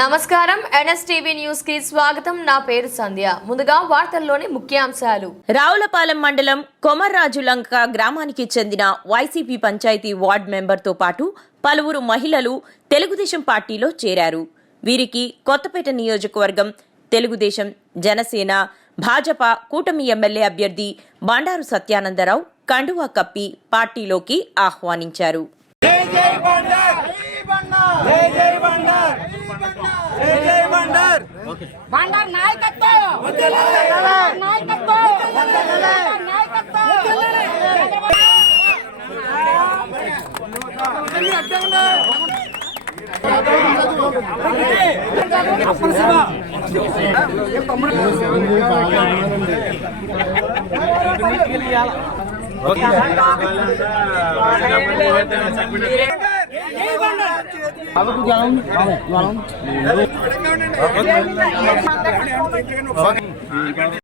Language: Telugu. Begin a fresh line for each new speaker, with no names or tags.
నమస్కారం. ఎన్ఎస్టీవీ న్యూస్కి స్వాగతం. నా పేరు సంధ్య. ముందుగా వార్తల్లోని ముఖ్యాంశాలు.
రావులపాలెం మండలం కొమర్రాజులంక గ్రామానికి చెందిన వైసీపీ పంచాయతీ వార్డ్ మెంబర్తో పాటు పలువురు మహిళలు తెలుగుదేశం పార్టీలో చేరారు. వీరికి కొత్తపేట నియోజకవర్గం తెలుగుదేశం జనసేన భాజపా కూటమి ఎమ్మెల్యే అభ్యర్థి బండారు సత్యానందరావు కండువా కప్పి పార్టీలోకి ఆహ్వానించారు.
జై జై బండర్! జై జై బండర్! బండారు
నాయకత్వం నాయకత్వం నాయకత్వం अब तू जाओ जाओ